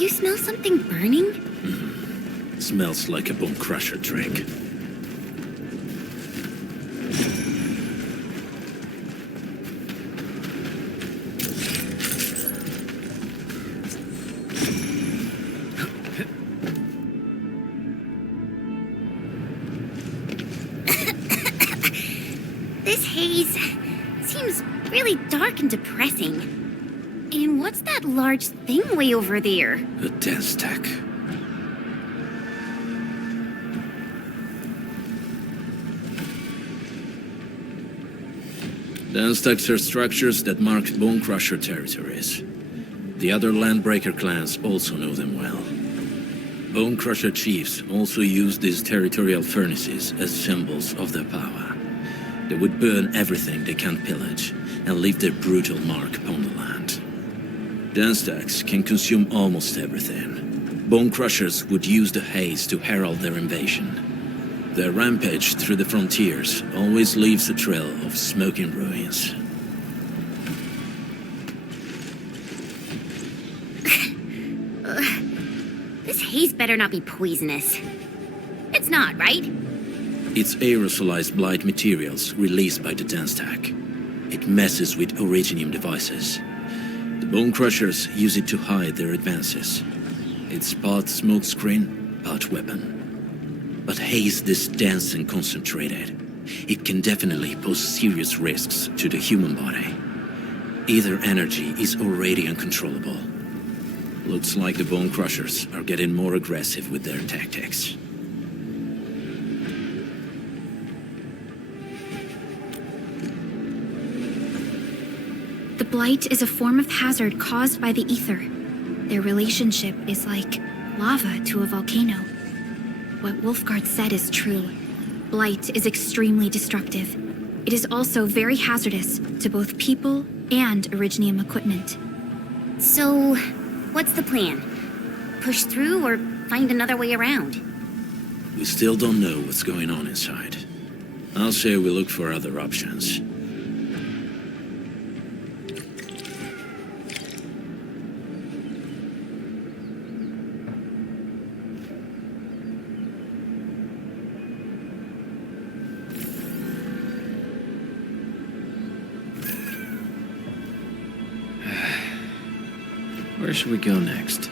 you smell something burning? Smells like a bone crusher drink. This haze seems really dark and depressing. And what's that large thing way over there? A dense stack. Dense stacks are structures that mark bone crusher territories. The other landbreaker clans also know them well. Bone crusher chiefs also use these territorial furnaces as symbols of their power. They would burn everything they can pillage and leave their brutal mark upon the land. Dense stacks can consume almost everything. Bone crushers would use the haze to herald their invasion. Their rampage through the frontiers always leaves a trail of smoking ruins. This haze better not be poisonous. It's not, right? It's aerosolized blight materials released by the dense stack. It messes with originium devices. The bone crushers use it to hide their advances. It's part smokescreen, part weapon. But haze this dense and concentrated. It can definitely pose serious risks to the human body. Either energy is already uncontrollable. Looks like the bone crushers are getting more aggressive with their tactics. The blight is a form of hazard caused by the ether. Their relationship is like lava to a volcano. What Wolfguard said is true. Blight is extremely destructive. It is also very hazardous to both people and originium equipment. So, what's the plan? Push through or find another way around? We still don't know what's going on inside. I'll say we look for other options. Where should we go next?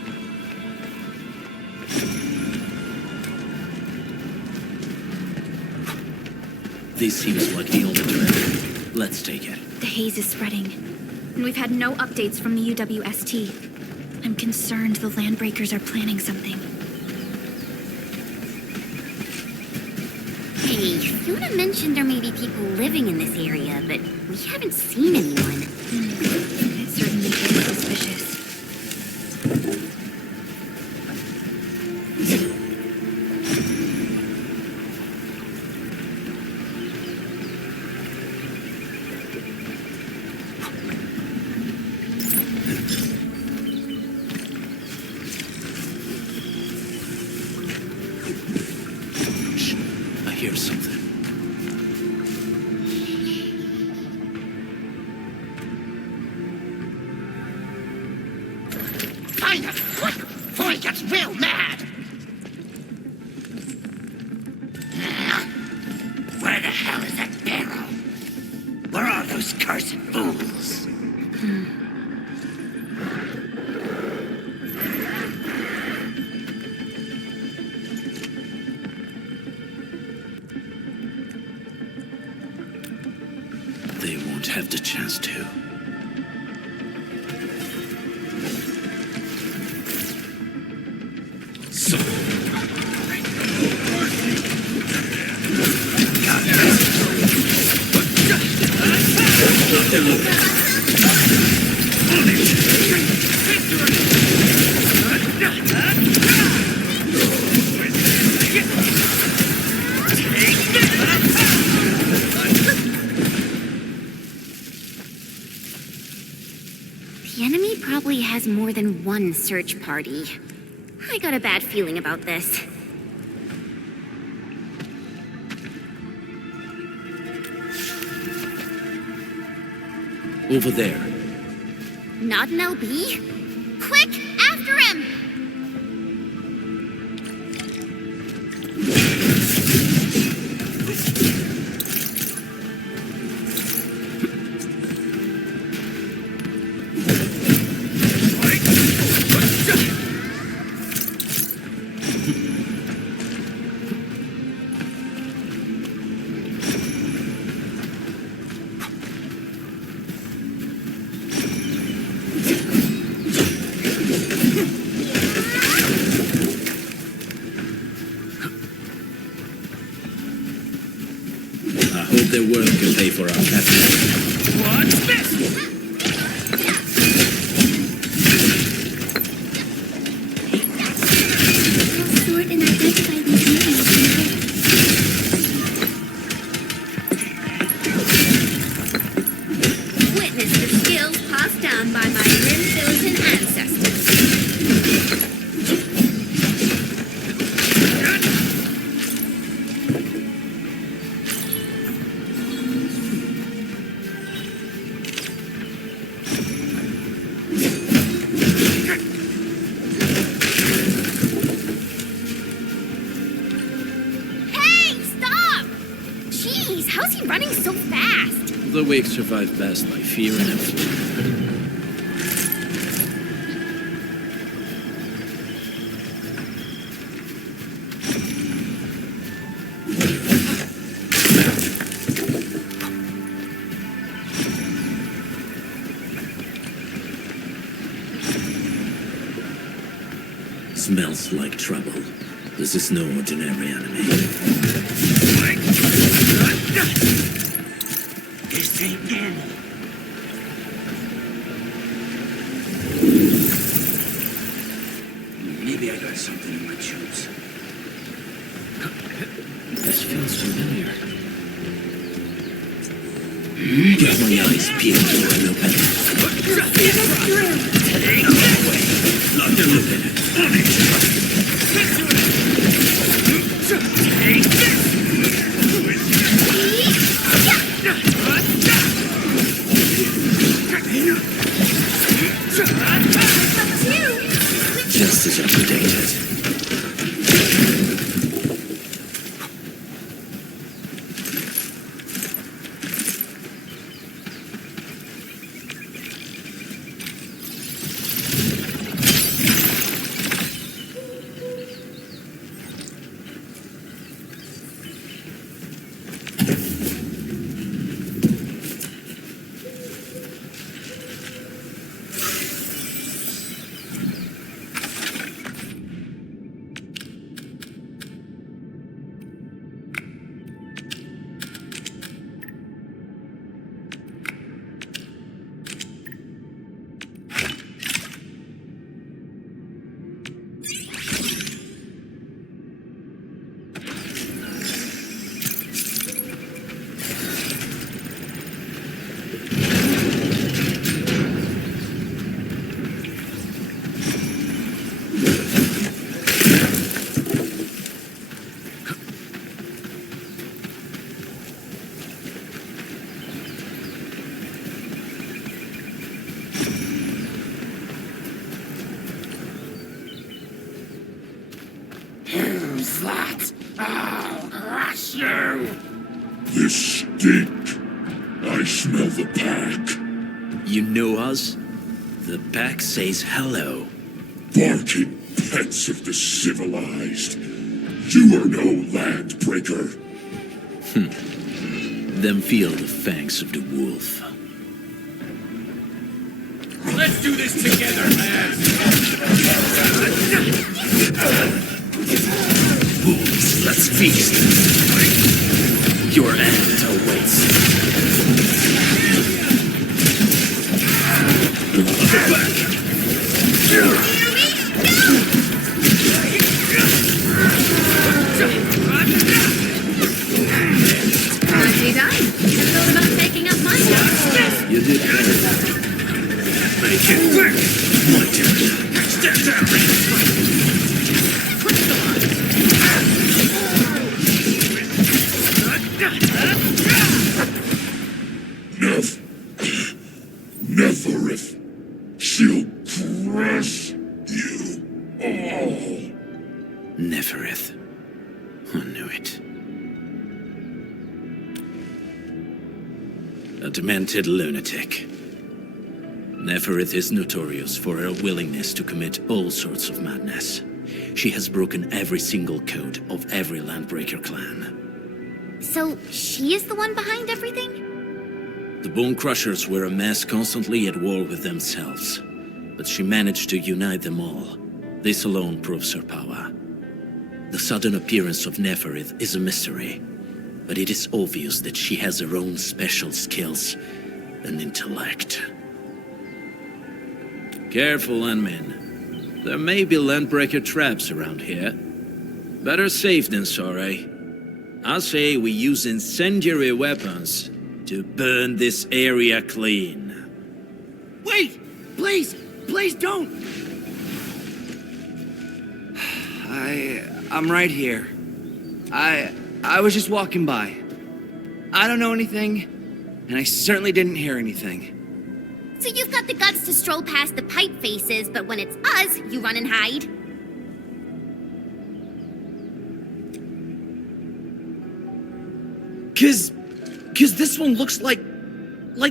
This seems like the only direction. Let's take it. The haze is spreading, and we've had no updates from the UWST. I'm concerned the Landbreakers are planning something. Hey, Fiona mentioned there may be people living in this area, but we haven't seen anyone. It certainly is suspicious. I hear something. Find him! Quick! Before he gets real mad! Where the hell is that barrel? Where are those cursed fools? They won't have the chance to. The enemy probably has more than one search party. I got a bad feeling about this. Over there. Not an LB? Quick, after him! their work can pay for our happiness. What's this? I'll sort and identify these names. Witness the skills passed down by my rim-militant ancestors. Hey, stop! Jeez, how's he running so fast? The weak survive best by fear and influence. Smells like trouble. This is no ordinary enemy. This ain't normal. Maybe I got something in my tubes. This feels familiar. Get my eyes peeled for an open. Not the lieutenant. Just as I predicted. Who's that? I'll crush you! This stink. I smell the pack. You know us? The pack says hello. Barking pets of the civilized. You are no land breaker. Then feel the fangs of the wolf. Let's do this together, man! Wolves, let's feast. Your end awaits. Get back! Nicely done. I thought about taking up my stuff. You did better. Make it quick! My turn. Step down! Neverith. She'll crush you all. Neferith. I knew it. A demented lunatic. Neferith is notorious for her willingness to commit all sorts of madness. She has broken every single code of every Landbreaker clan. So, she is the one behind everything? The Bone Crushers were a mess constantly at war with themselves, but she managed to unite them all. This alone proves her power. The sudden appearance of Neferith is a mystery. but it is obvious that she has her own special skills and intellect. Careful, Landmin. There may be landbreaker traps around here. Better safe than sorry. I say we use incendiary weapons to burn this area clean. Wait! Please! Please don't! I'm right here. I was just walking by. I don't know anything, and I certainly didn't hear anything. So you've got the guts to stroll past the pipe faces, but when it's us, you run and hide? Cause this one looks like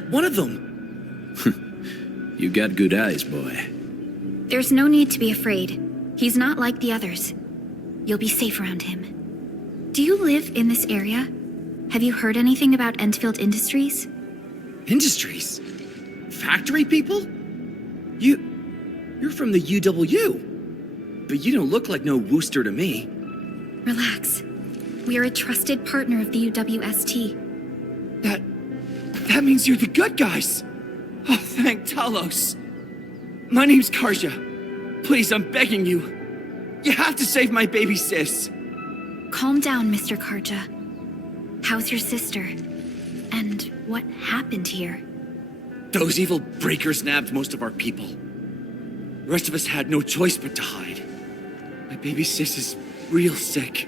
one of them. You got good eyes, boy. There's no need to be afraid. He's not like the others. You'll be safe around him. Do you live in this area? Have you heard anything about Endfield Industries? Industries? Factory people? You're from the UW. But you don't look like no Wooster to me. Relax. We are a trusted partner of the UWST. That means you're the good guys. Oh, thank Talos. My name's Karja. Please, I'm begging you. You have to save my baby sis. Calm down, Mr. Karja. How's your sister? And what happened here? Those evil breakers nabbed most of our people. The rest of us had no choice but to hide. My baby sis is real sick.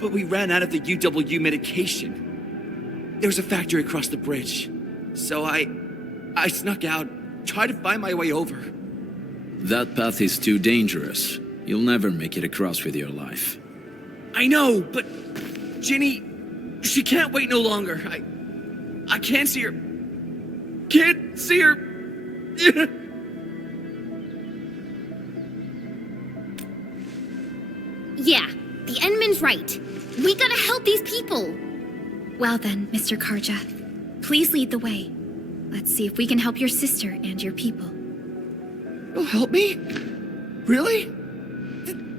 But we ran out of the UW medication. There was a factory across the bridge. So I snuck out, tried to find my way over. That path is too dangerous. You'll never make it across with your life. I know, but Ginny, she can't wait no longer. I can't see her. Can't see her. Yeah, the Endman's right. We gotta help these people. Well then, Mr. Karja, please lead the way. Let's see if we can help your sister and your people. You'll help me? Really?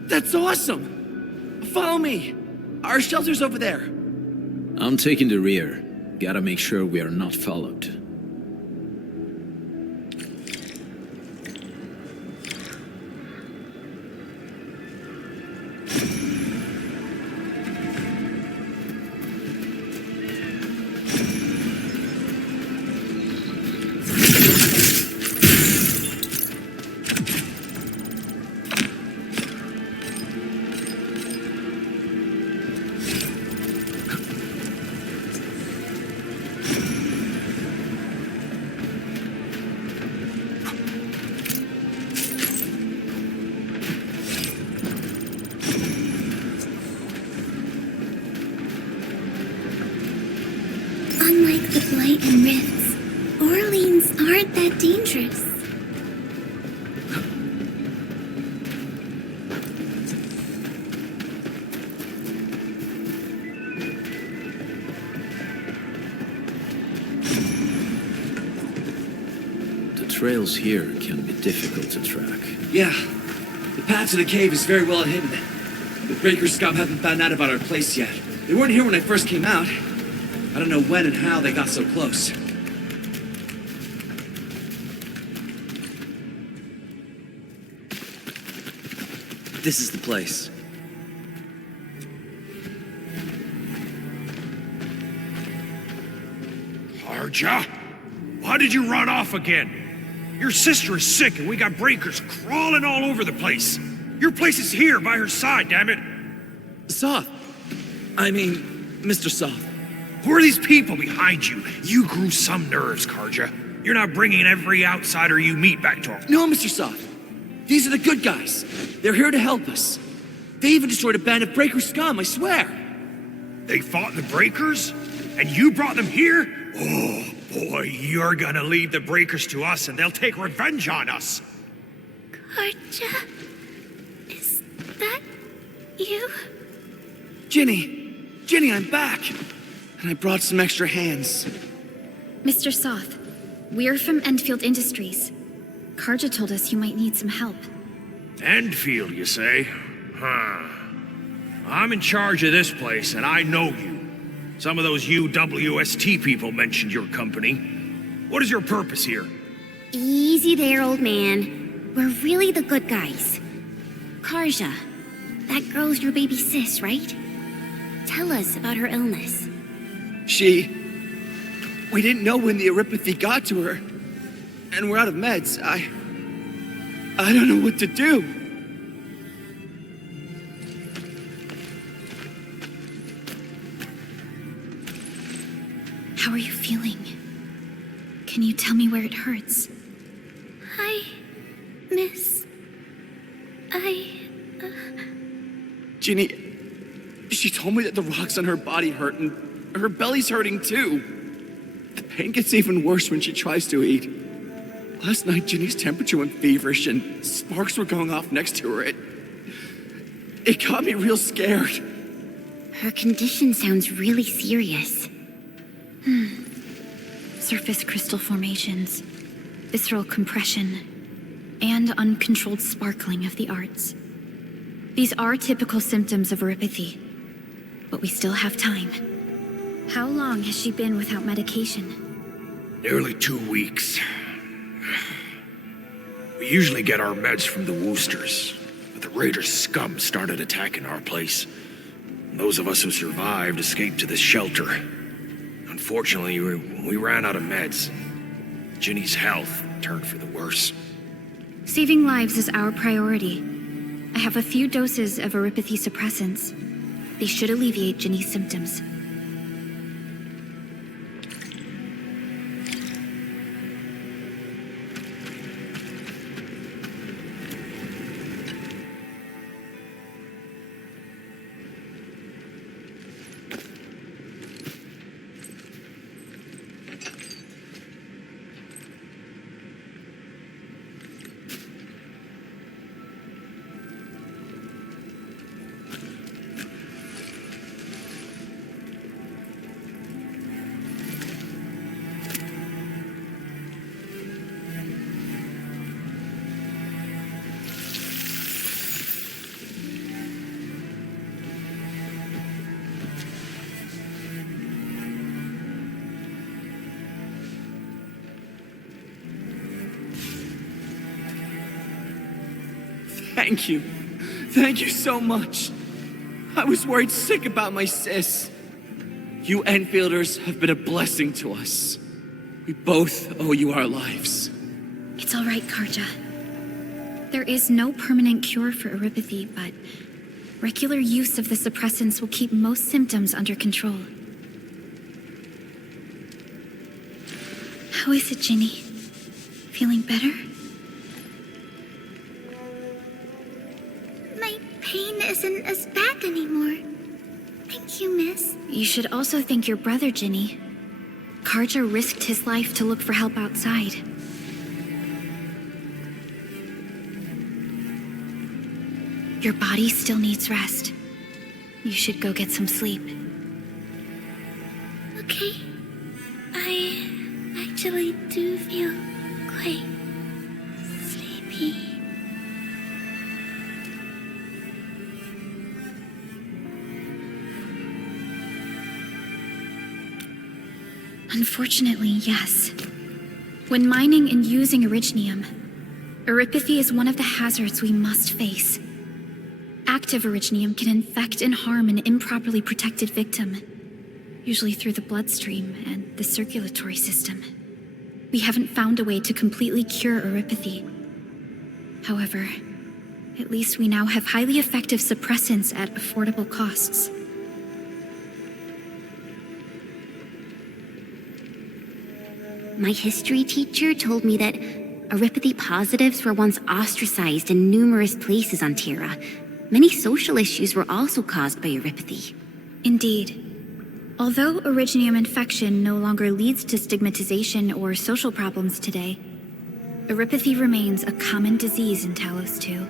That's awesome. Follow me. Our shelter's over there. I'm taking the rear. Gotta make sure we are not followed. Unlike the Blight and Rifts, Orleans aren't that dangerous. The trails here can be difficult to track. Yeah. The path to the cave is very well hidden. The breaker scum haven't found out about our place yet. They weren't here when I first came out. I don't know when and how they got so close. This is the place. Karja? Why did you run off again? Your sister is sick and we got breakers crawling all over the place. Your place is here by her side, damn it. Soth. I mean, Mr. Soth. Who are these people behind you? You grew some nerves, Karja. You're not bringing every outsider you meet back to him. No, Mr. Soth. These are the good guys. They're here to help us. They even destroyed a band of breaker scum, I swear. They fought the breakers? And you brought them here? Oh, boy, you're gonna lead the breakers to us and they'll take revenge on us. Karja? Is that you? Ginny, I'm back. And I brought some extra hands. Mr. Soth, we're from Endfield Industries. Karja told us you might need some help. Endfield, you say? Huh. I'm in charge of this place and I know you. Some of those UWST people mentioned your company. What is your purpose here? Easy there, old man. We're really the good guys. Karja, that girl's your baby sis, right? Tell us about her illness. We didn't know when the Aripathy got to her. And we're out of meds. I don't know what to do. How are you feeling? Can you tell me where it hurts? Hi, miss. Ginny, she told me that the rocks on her body hurt and her belly's hurting too. The pain gets even worse when she tries to eat. Last night, Ginny's temperature went feverish and sparks were going off next to her. It got me real scared. Her condition sounds really serious. Surface crystal formations, visceral compression, and uncontrolled sparkling of the arts. These are typical symptoms of Aripathy, but we still have time. How long has she been without medication? Nearly 2 weeks. We usually get our meds from the Woosters, but the Raiders' scum started attacking our place. Those of us who survived escaped to this shelter. Unfortunately, we ran out of meds. Ginny's health turned for the worse. Saving lives is our priority. I have a few doses of Aripathy suppressants. They should alleviate Ginny's symptoms. Thank you. Thank you so much. I was worried sick about my sis. You Enfielders have been a blessing to us. We both owe you our lives. It's all right, Karja. There is no permanent cure for Aripathy, but regular use of the suppressants will keep most symptoms under control. How is it, Ginny? Feeling better? My pain isn't as bad anymore. Thank you, miss. You should also thank your brother, Ginny. Karja risked his life to look for help outside. Your body still needs rest. You should go get some sleep. Okay. I actually do feel quite sleepy. Unfortunately, yes. When mining and using Originium, Aripathy is one of the hazards we must face. Active Originium can infect and harm an improperly protected victim, usually through the bloodstream and the circulatory system. We haven't found a way to completely cure Aripathy. However, at least we now have highly effective suppressants at affordable costs. My history teacher told me that Aripathy positives were once ostracized in numerous places on Terra. Many social issues were also caused by Aripathy. Indeed. Although Originium infection no longer leads to stigmatization or social problems today, Aripathy remains a common disease in Talos 2.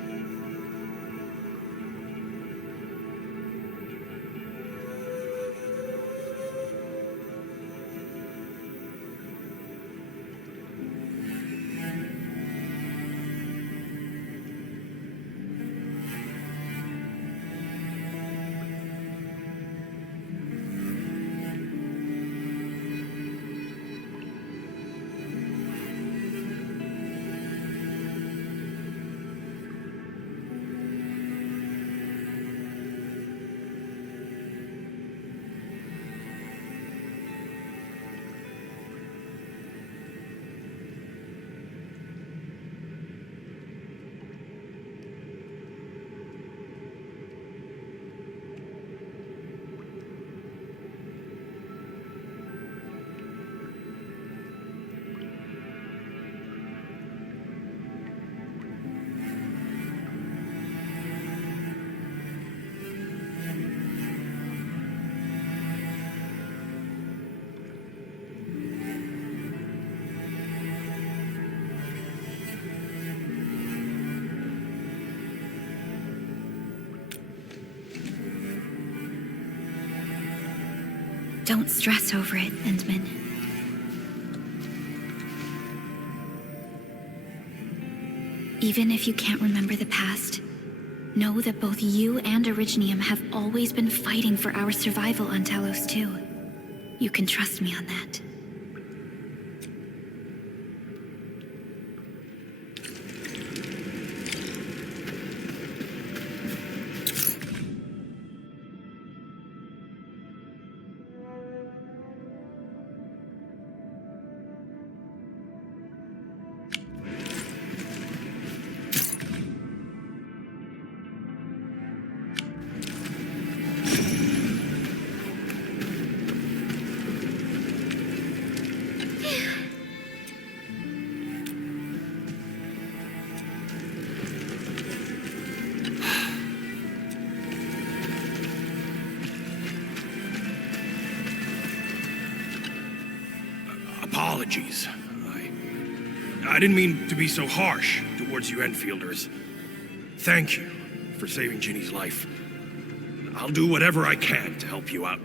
Don't stress over it, Endman. Even if you can't remember the past, know that both you and Originium have always been fighting for our survival on Talos 2. You can trust me on that. Apologies. I didn't mean to be so harsh towards you Enfielders. Thank you for saving Ginny's life. I'll do whatever I can to help you out.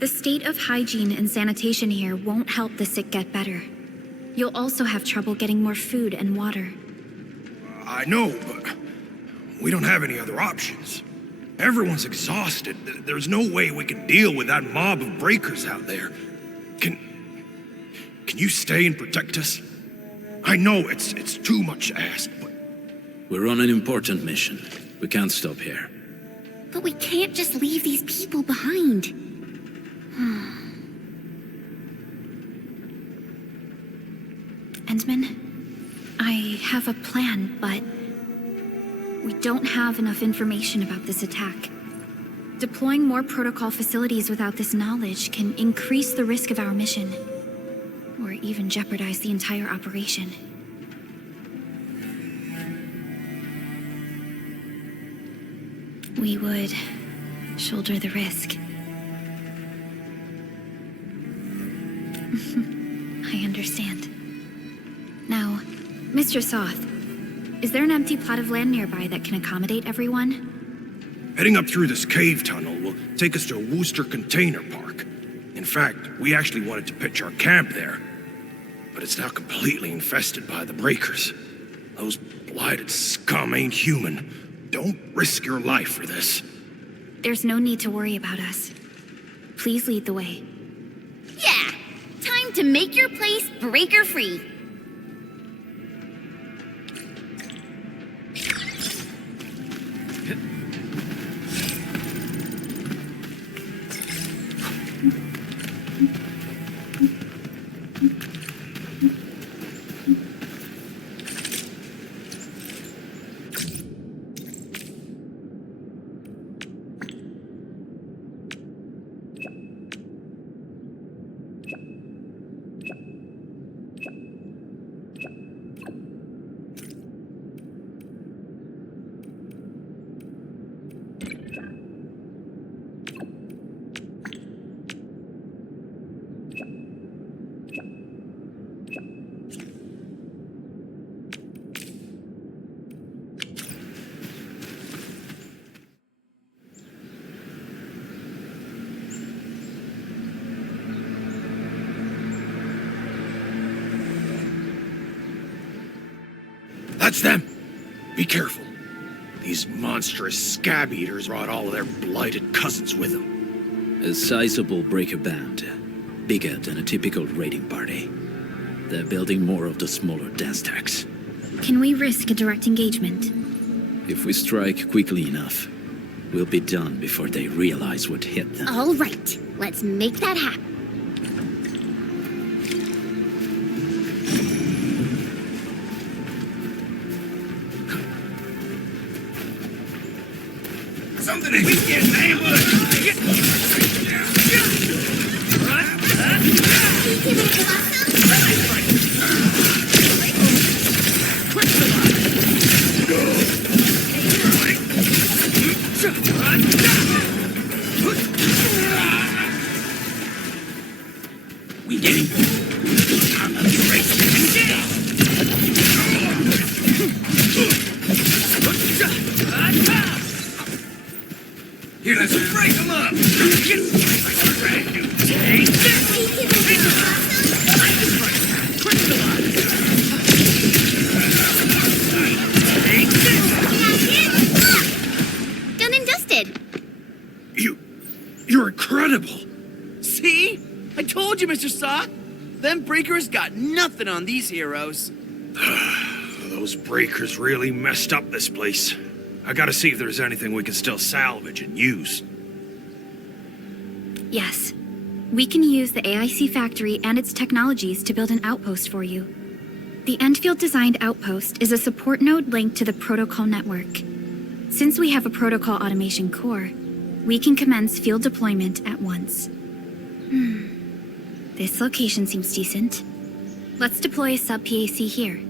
The state of hygiene and sanitation here won't help the sick get better. You'll also have trouble getting more food and water. I know, but we don't have any other options. Everyone's exhausted. There's no way we can deal with that mob of breakers out there. Can you stay and protect us? I know it's too much to ask, but... We're on an important mission. We can't stop here. But we can't just leave these people behind. Endman, I have a plan, but we don't have enough information about this attack. Deploying more protocol facilities without this knowledge can increase the risk of our mission, or even jeopardize the entire operation. We would shoulder the risk. I understand. Now, Mr. Soth, is there an empty plot of land nearby that can accommodate everyone? Heading up through this cave tunnel will take us to a Wooster container park. In fact, we actually wanted to pitch our camp there. But it's now completely infested by the breakers. Those blighted scum ain't human. Don't risk your life for this. There's no need to worry about us. Please lead the way. Yeah! Time to make your place breaker-free. That's them! Be careful. These monstrous scab eaters brought all of their blighted cousins with them. A sizable breaker band. Bigger than a typical raiding party. They're building more of the smaller dance tags. Can we risk a direct engagement? If we strike quickly enough, we'll be done before they realize what hit them. All right, let's make that happen. Something to get an ambush! We did it! I'm a great Mr. Sock? Them breakers got nothing on these heroes. Those breakers really messed up this place. I gotta see if there's anything we can still salvage and use. Yes. We can use the AIC factory and its technologies to build an outpost for you. The Endfield designed outpost is a support node linked to the protocol network. Since we have a protocol automation core, we can commence field deployment at once. This location seems decent. Let's deploy a sub-PAC here.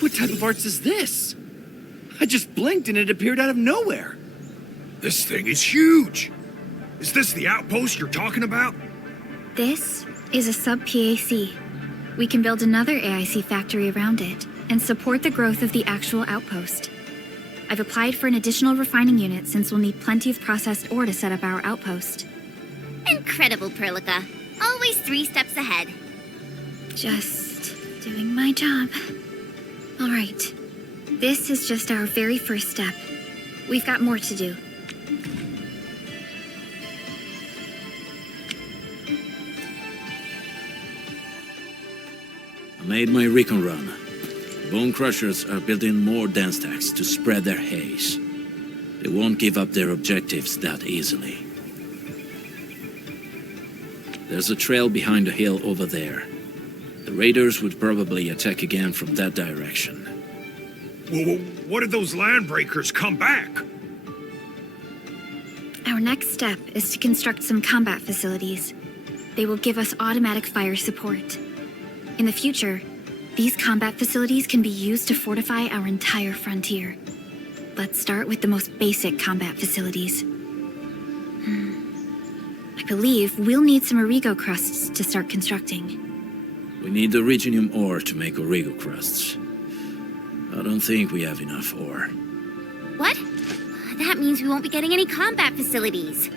What type of arts is this? I just blinked and it appeared out of nowhere. This thing is huge! Is this the outpost you're talking about? This is a sub-PAC. We can build another AIC factory around it and support the growth of the actual outpost. I've applied for an additional refining unit since we'll need plenty of processed ore to set up our outpost. Incredible, Perlica. Always 3 steps ahead. Just doing my job. All right. This is just our very first step. We've got more to do. I made my recon run. Bone Crushers are building more dance stacks to spread their haze. They won't give up their objectives that easily. There's a trail behind the hill over there. The raiders would probably attack again from that direction. Well, what if those landbreakers come back? Our next step is to construct some combat facilities. They will give us automatic fire support. In the future, these combat facilities can be used to fortify our entire frontier. Let's start with the most basic combat facilities. I believe we'll need some Origo crusts to start constructing. We need the Originium ore to make Origo crusts. I don't think we have enough ore. What? That means we won't be getting any combat facilities.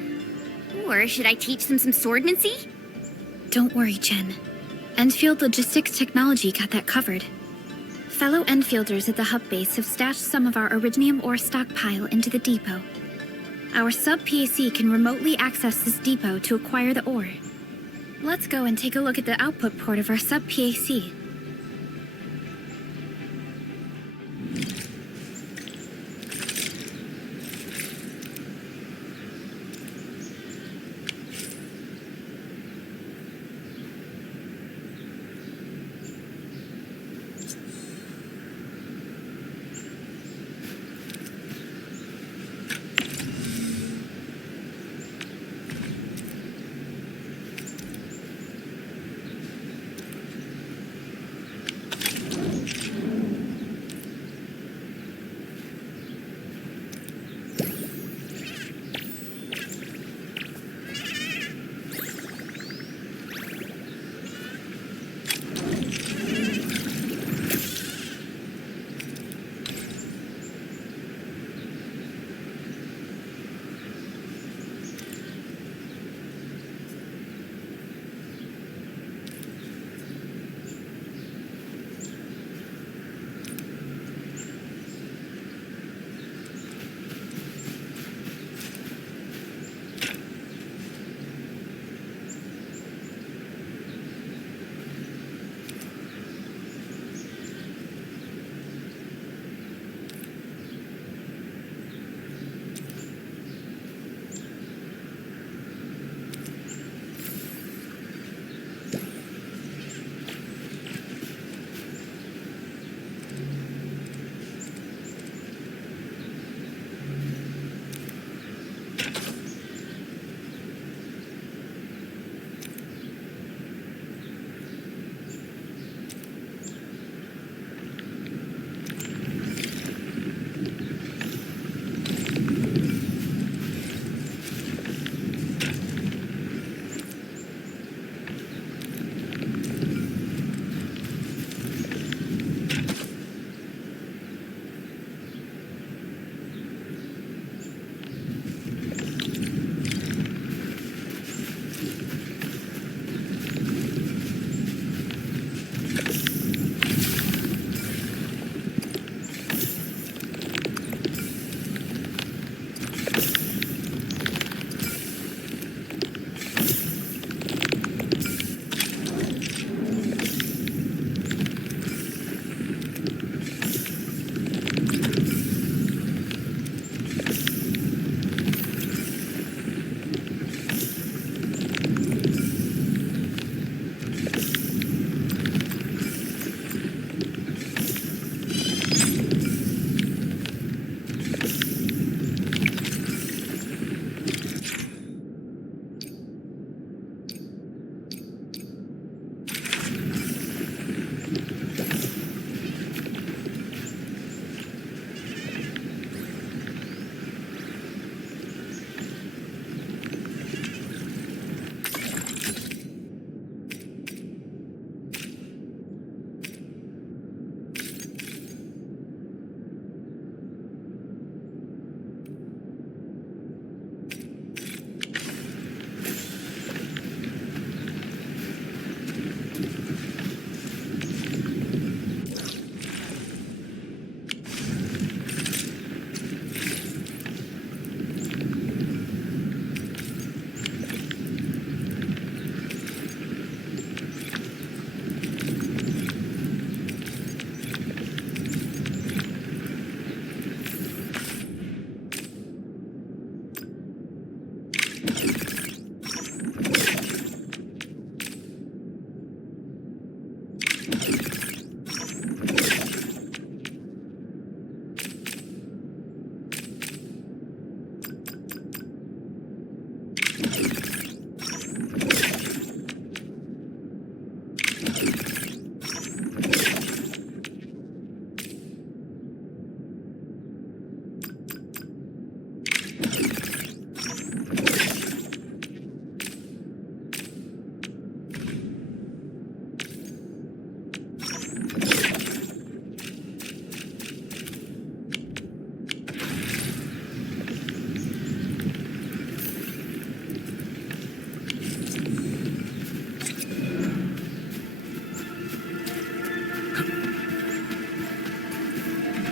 Or should I teach them some swordmancy? Don't worry, Jen. Endfield Logistics Technology got that covered. Fellow Enfielders at the hub base have stashed some of our Originium ore stockpile into the depot. Our sub-PAC can remotely access this depot to acquire the ore. Let's go and take a look at the output port of our sub-PAC.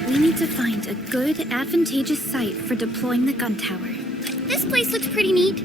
We need to find a good, advantageous site for deploying the gun tower. This place looks pretty neat.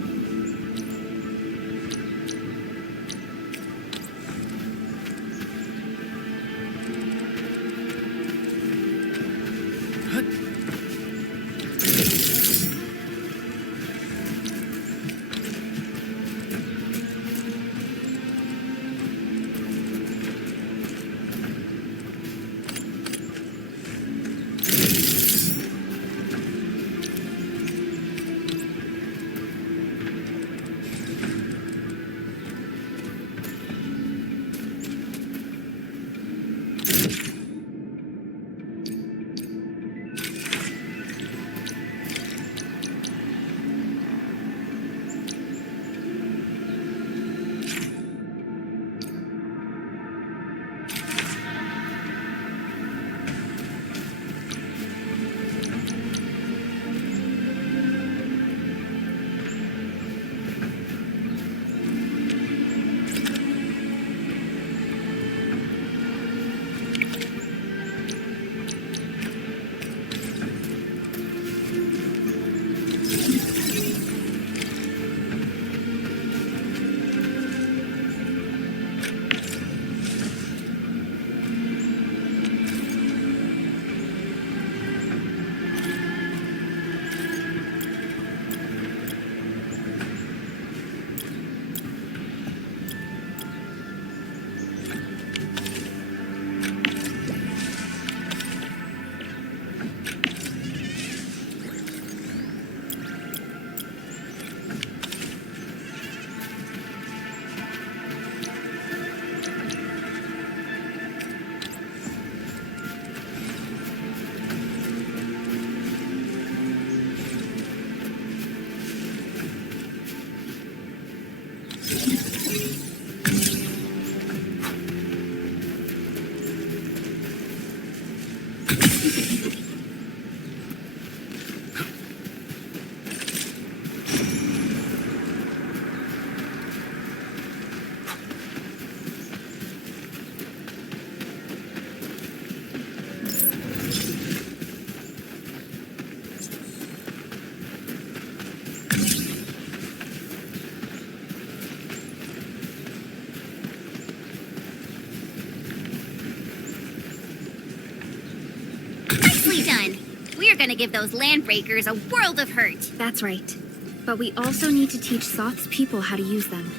We're gonna give those landbreakers a world of hurt. That's right. But we also need to teach Thoth's people how to use them.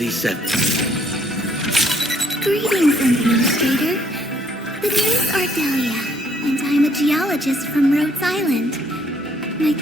C7. Greetings, Administrator. The name's Ardelia, and I'm a geologist from Rhodes Island. My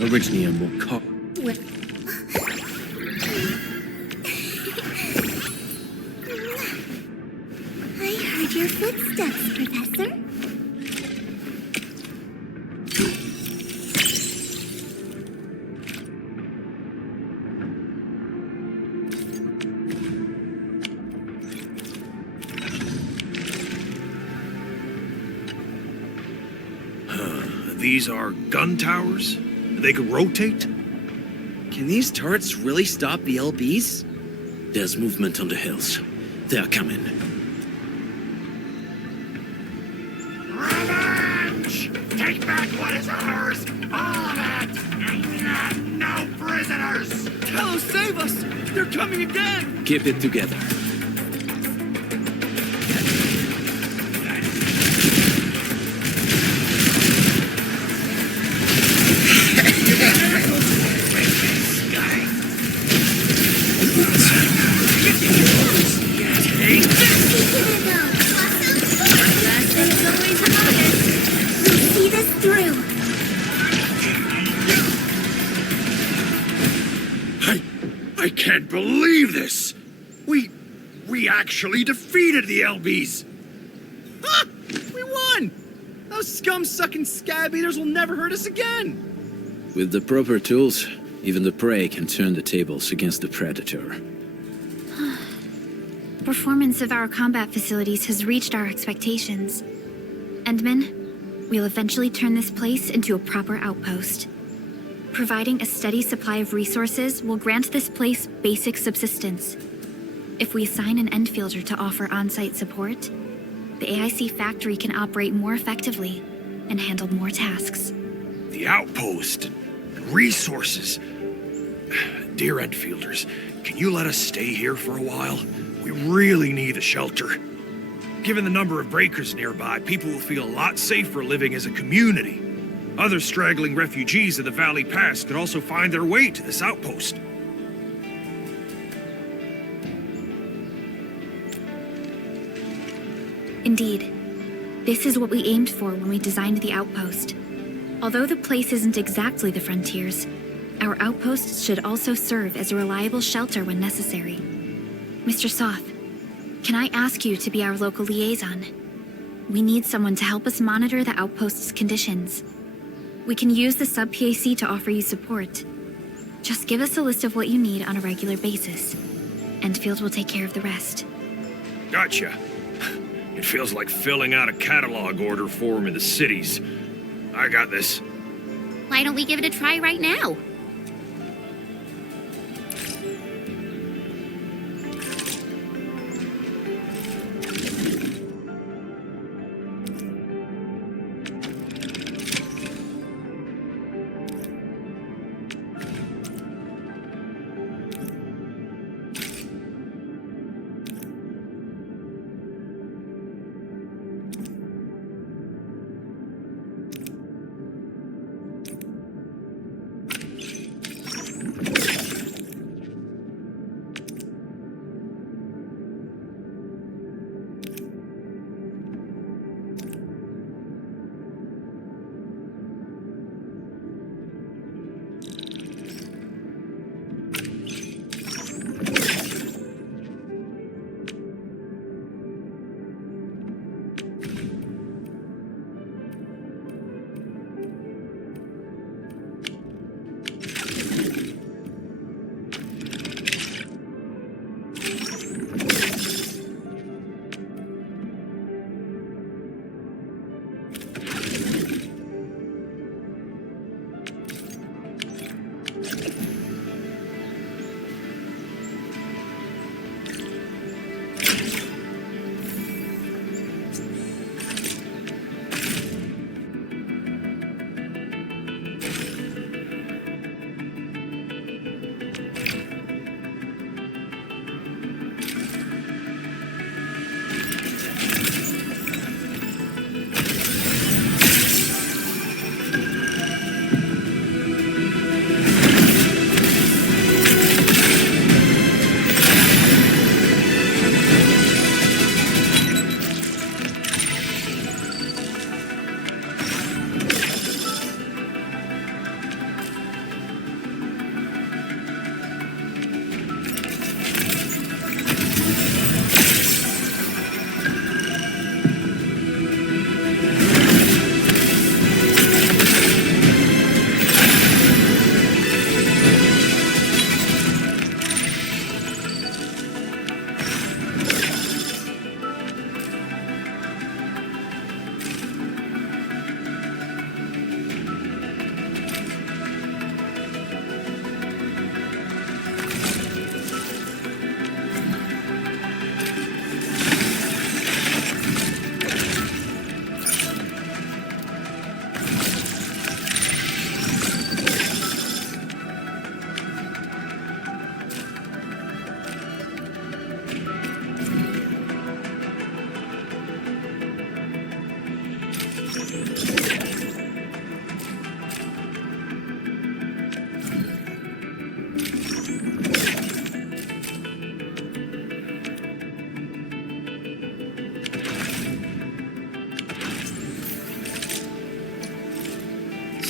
Originally, I'm more cop. I heard your footsteps, Professor. These are gun towers? They could rotate? Can these turrets really stop the LBs? There's movement on the hills. They are coming. Revenge! Take back what is ours! All of it! And no prisoners! Hello, save us! They're coming again! Keep it together. I can't believe this! We actually defeated the LBs! Ha! We won! Those scum-sucking scab eaters will never hurt us again! With the proper tools, even the prey can turn the tables against the predator. Performance of our combat facilities has reached our expectations. Endman, we'll eventually turn this place into a proper outpost. Providing a steady supply of resources will grant this place basic subsistence. If we assign an Endfielder to offer on-site support, the AIC factory can operate more effectively and handle more tasks. The outpost and resources. Dear Endfielders, can you let us stay here for a while? We really need a shelter. Given the number of breakers nearby, people will feel a lot safer living as a community. Other straggling refugees of the Valley Pass could also find their way to this outpost. Indeed. This is what we aimed for when we designed the outpost. Although the place isn't exactly the frontiers, our outposts should also serve as a reliable shelter when necessary. Mr. Soth, can I ask you to be our local liaison? We need someone to help us monitor the outpost's conditions. We can use the sub-PAC to offer you support. Just give us a list of what you need on a regular basis. Endfield will take care of the rest. Gotcha. It feels like filling out a catalog order form in the cities. I got this. Why don't we give it a try right now?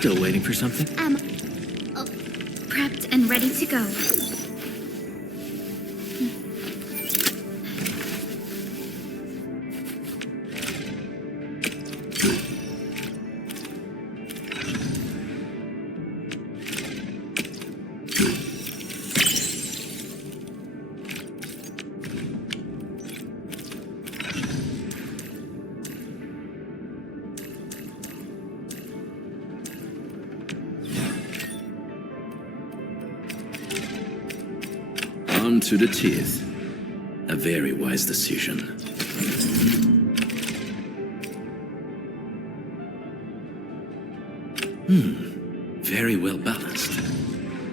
Still waiting for something? Prepped and ready to go. On to the teeth. A very wise decision. Very well balanced.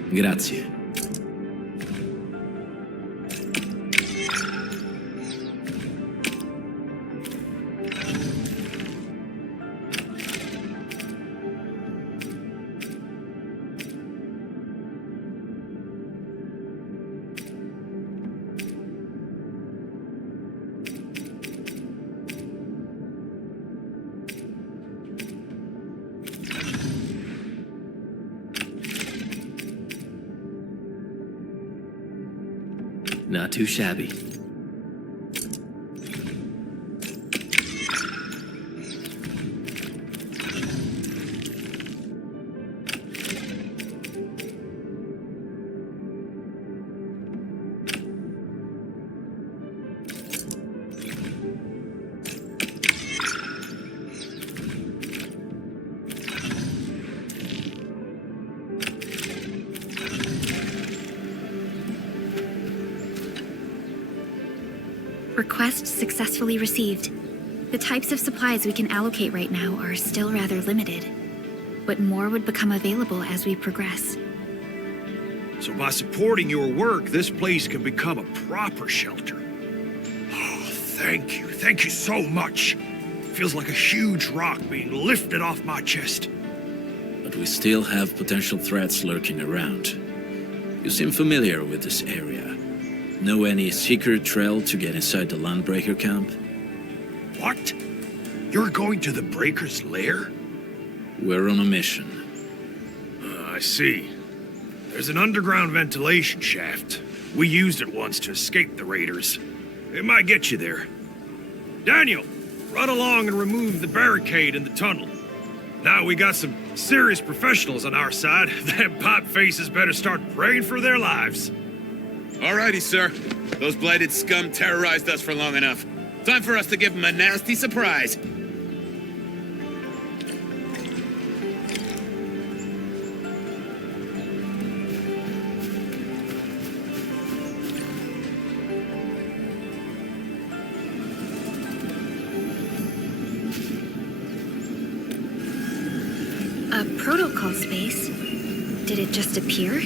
Grazie. Not too shabby. Request successfully received. The types of supplies we can allocate right now are still rather limited, but more would become available as we progress. So by supporting your work, this place can become a proper shelter. Oh, thank you. Thank you so much. Feels like a huge rock being lifted off my chest. But we still have potential threats lurking around. You seem familiar with this area. Know any secret trail to get inside the Landbreaker camp? What? You're going to the Breaker's lair? We're on a mission. I see. There's an underground ventilation shaft. We used it once to escape the raiders. It might get you there. Daniel, run along and remove the barricade in the tunnel. Now we got some serious professionals on our side. Them pipe faces better start praying for their lives. Alrighty, sir. Those blighted scum terrorized us for long enough. Time for us to give them a nasty surprise. A protocol space? Did it just appear?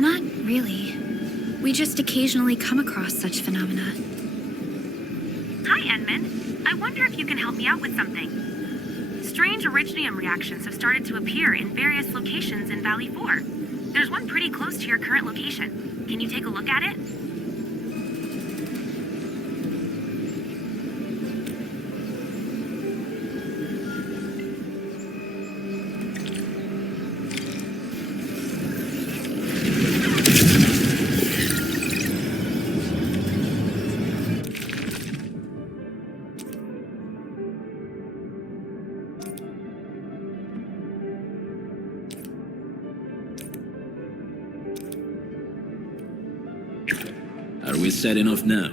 Not really. We just occasionally come across such phenomena. Hi, Edmund. I wonder if you can help me out with something. Strange originium reactions have started to appear in various locations in Valley 4. There's one pretty close to your current location. Can you take a look at it? Are we set enough now?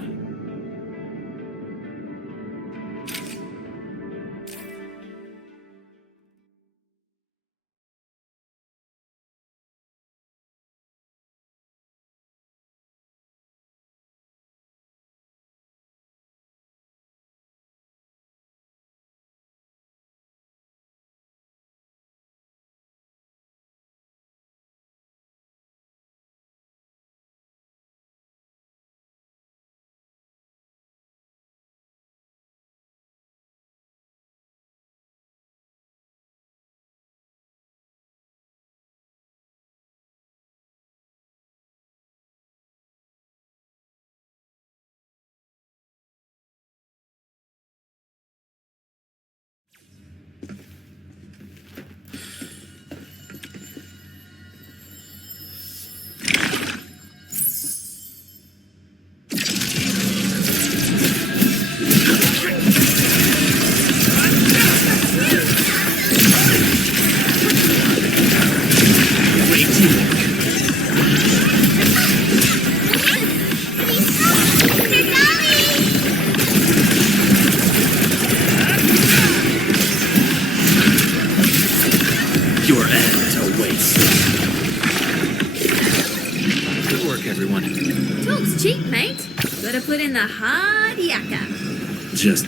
Gotta put in the hard yakka. Just...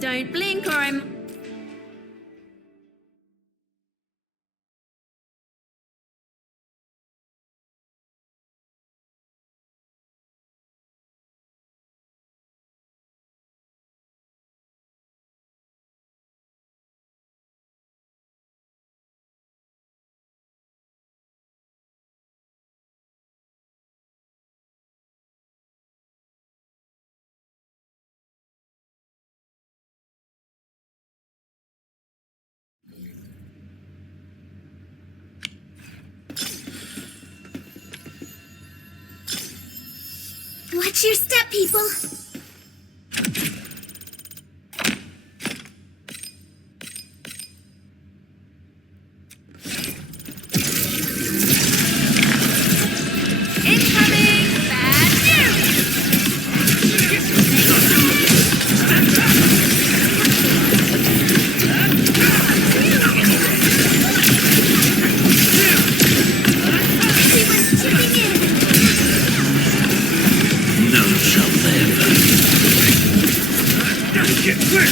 Don't blink or I'm... Watch your step, people! Incoming! Bad news! Everyone's chipping in! None shall live. Get clear!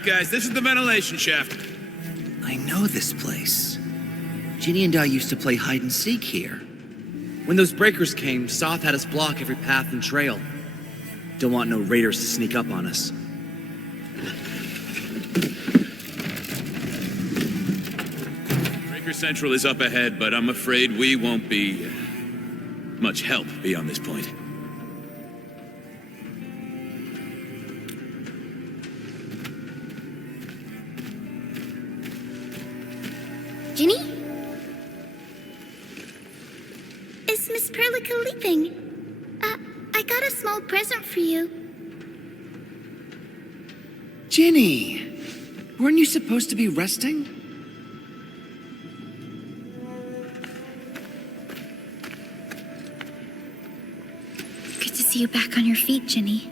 right, guys, this is the ventilation shaft. I know this place. Ginny and I used to play hide and seek here. When those breakers came, Soth had us block every path and trail. Don't want no raiders to sneak up on us. Breaker Central is up ahead, but I'm afraid we won't be much help beyond this point. Ginny? Is Miss Perlica leaving? I got a small present for you. Ginny! Weren't you supposed to be resting? Good to see you back on your feet, Ginny.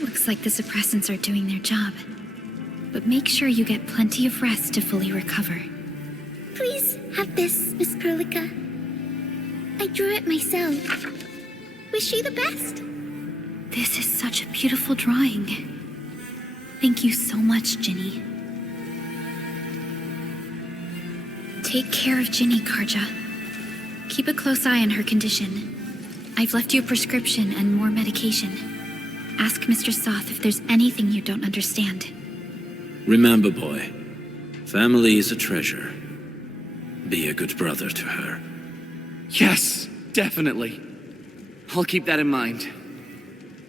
Looks like the suppressants are doing their job. But make sure you get plenty of rest to fully recover. Please have this, Miss Perlica. I drew it myself. Wish you the best. This is such a beautiful drawing. Thank you so much, Ginny. Take care of Ginny, Karja. Keep a close eye on her condition. I've left you a prescription and more medication. Ask Mr. Soth if there's anything you don't understand. Remember, boy, family is a treasure. Be a good brother to her. Yes, definitely. I'll keep that in mind.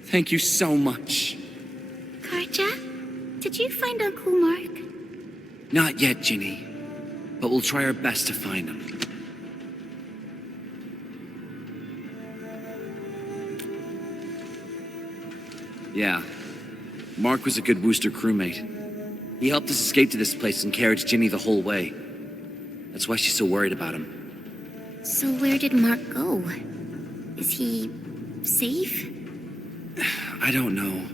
Thank you so much. Karja, did you find Uncle Mark? Not yet, Ginny. But we'll try our best to find him. Yeah. Mark was a good Wooster crewmate. He helped us escape to this place and carried Ginny the whole way. That's why she's so worried about him. So where did Mark go? Is he safe? I don't know.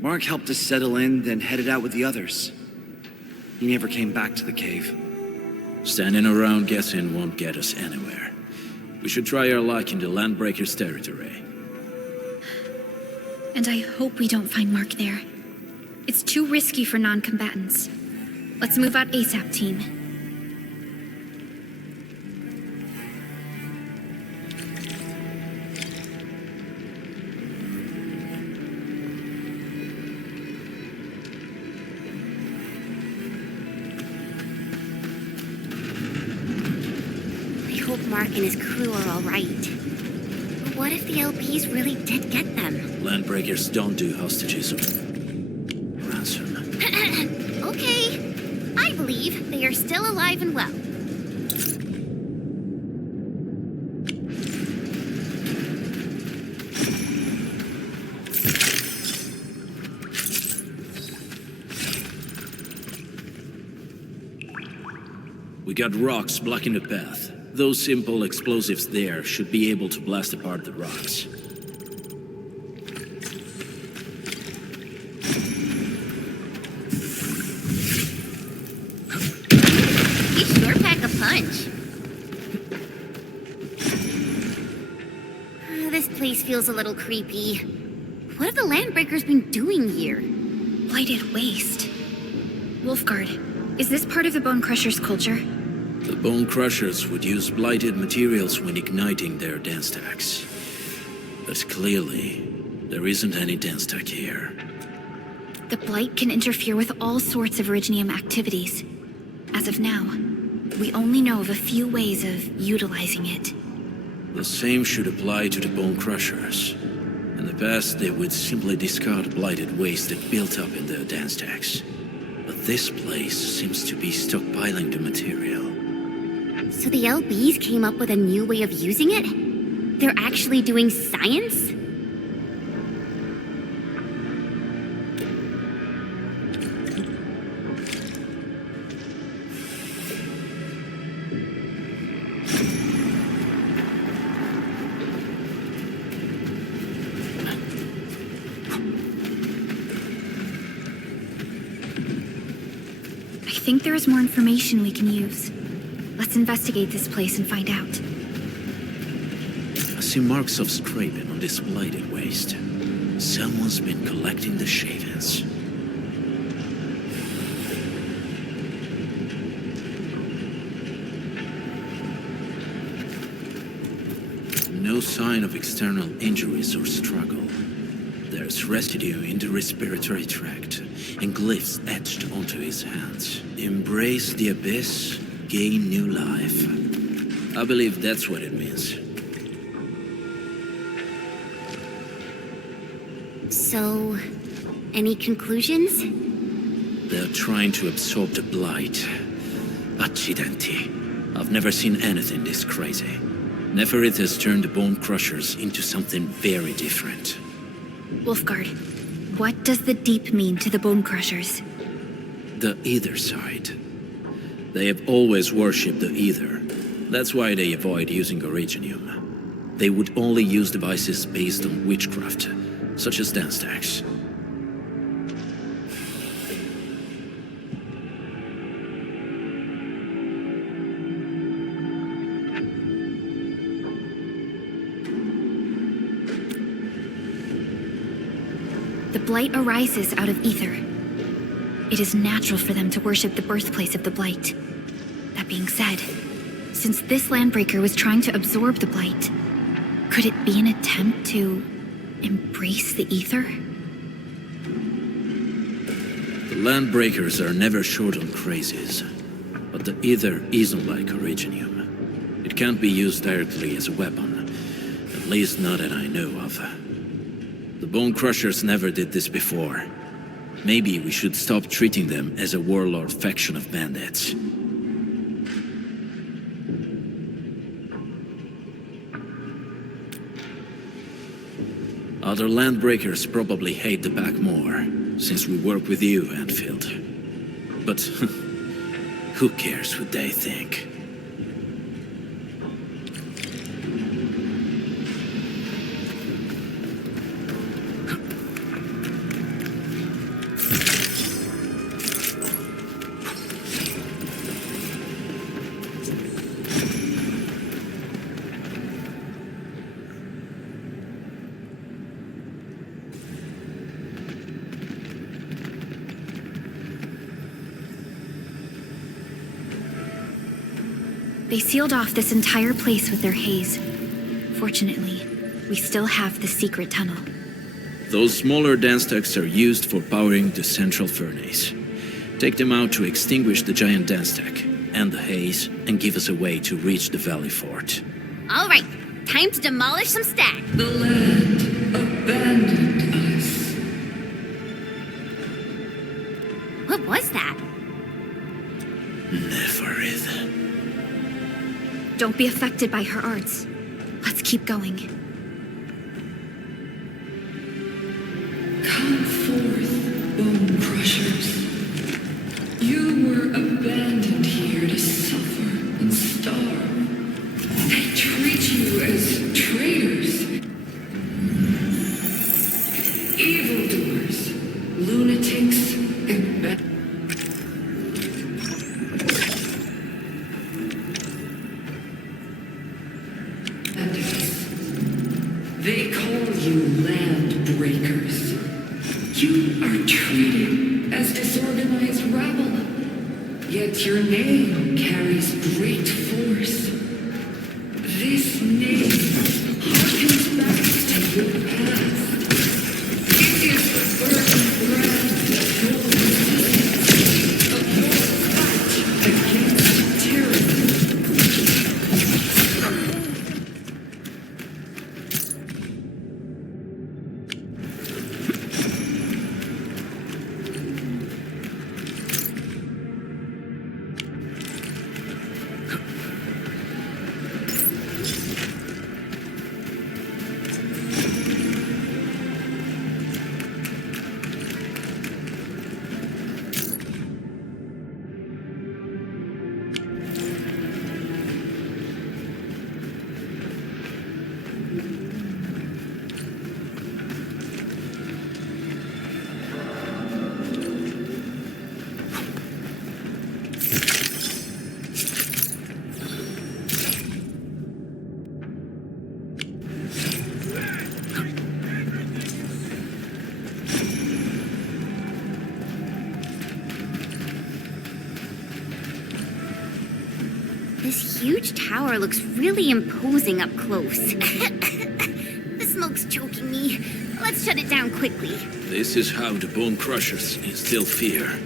Mark helped us settle in, then headed out with the others. He never came back to the cave. Standing around guessing won't get us anywhere. We should try our luck in the Landbreaker's territory. And I hope we don't find Mark there. It's too risky for non-combatants. Let's move out ASAP, team. I hope Mark and his crew are all right. But what if the LPs really did get them? Landbreakers don't do hostages or ransom. Okay. I believe they are still alive and well. We got rocks blocking the path. Those simple explosives there should be able to blast apart the rocks. You sure pack a punch. This place feels a little creepy. What have the Landbreakers been doing here? Blighted waste. Wolfguard, is this part of the Bone Crusher's culture? The Bone Crushers would use blighted materials when igniting their dance stacks. But clearly, there isn't any dance stack here. The Blight can interfere with all sorts of Originium activities. As of now, we only know of a few ways of utilizing it. The same should apply to the Bone Crushers. In the past, they would simply discard blighted waste that built up in their dance stacks. But this place seems to be stockpiling the material. So the LBs came up with a new way of using it? They're actually doing science? I think there is more information we can use. Let's investigate this place and find out. I see marks of scraping on this blighted waste. Someone's been collecting the shavings. no sign of external injuries or struggle. There's residue in the respiratory tract, and glyphs etched onto his hands. Embrace the abyss, gain new life. I believe that's what it means. So, any conclusions? They're trying to absorb the blight. Accidenti. I've never seen anything this crazy. Neferith has turned the Bone Crushers into something very different. Wolfguard, what does the deep mean to the Bone Crushers? The Ether side. They have always worshipped the Ether. That's why they avoid using Originium. They would only use devices based on witchcraft, such as dance stacks. The Blight arises out of ether. It is natural for them to worship the birthplace of the Blight. That being said, since this Landbreaker was trying to absorb the Blight, could it be an attempt to embrace the ether? The Landbreakers are never short on crazes, but the ether isn't like Originium. It can't be used directly as a weapon, at least not that I know of. The Bone Crushers never did this before. Maybe we should stop treating them as a warlord faction of bandits. Other Landbreakers probably hate the pack more, since we work with you, Endfield. But who cares what they think? They sealed off this entire place with their haze. Fortunately, we still have the secret tunnel. Those smaller dance stacks are used for powering the central furnace. Take them out to extinguish the giant dance stack and the haze, and give us a way to reach the valley fort. All right, time to demolish some stacks. The land abandoned us. What was that? Neferith. Don't be affected by her arts. Let's keep going. Come forth, Bone Crushers. You were abandoned here to suffer and starve. They treat you as traitors. Evildoers, lunatics, and they call you Landbreakers. You are treated as disorganized rabble. Yet your name carries great force. This name harkens back to your past. It is the burning brand of your resistance, of your fight against tyranny. This huge tower looks really imposing up close. The smoke's choking me. Let's shut it down quickly. This is how the Bone Crushers instill fear,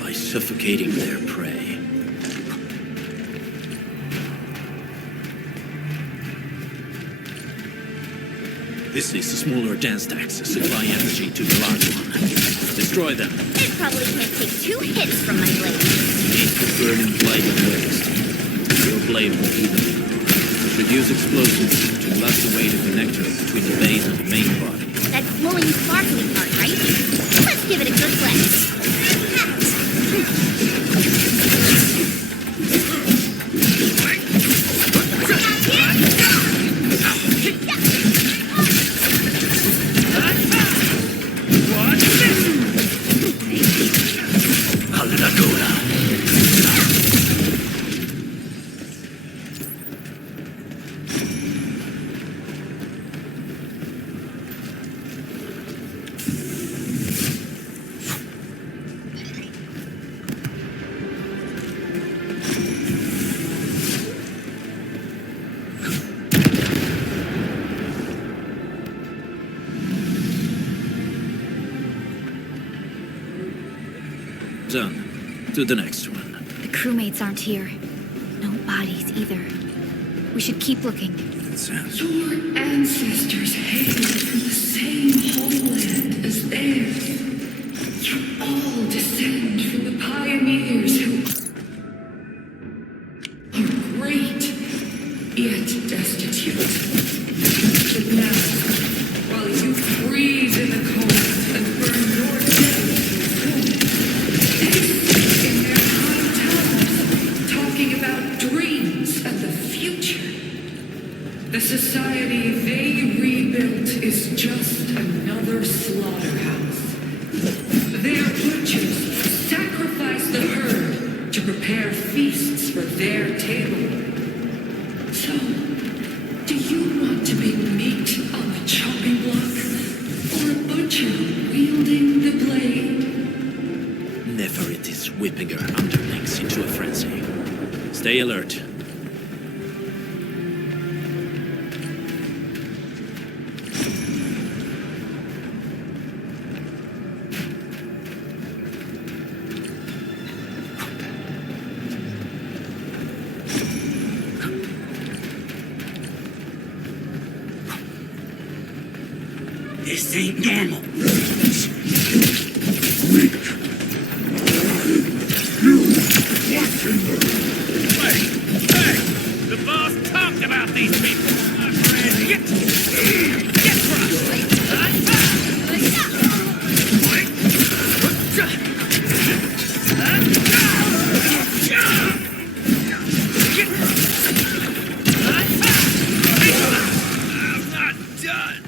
by suffocating their prey. This is the smaller dense stacks supply energy to the large one. Destroy them. It probably can't take 2 hits from my blade. Aim for burning blade and waste. Your blade will do them. Reduce explosives to blast away the connector between the base and the main body. That glowing sparkly part, right? Let's give it a good blast. Done. To the next one. The crewmates aren't here. No bodies either. We should keep looking. Your ancestors hailed from the same homeland as theirs. You all descend from the pioneers who are great, yet destitute. But now, while you freeze in the cold and burn your dead in their high towers, talking about dreams and the future. The society they rebuilt is just another slaughterhouse. Their butchers sacrifice the herd to prepare feasts for their table. So, do you want to be meat on the chopping block, or a butcher wielding the blade? Never it is whipping her underlings into a frenzy. Stay alert. This ain't normal. Hey! The boss talked about these people. I'm ready. Get I'm not done.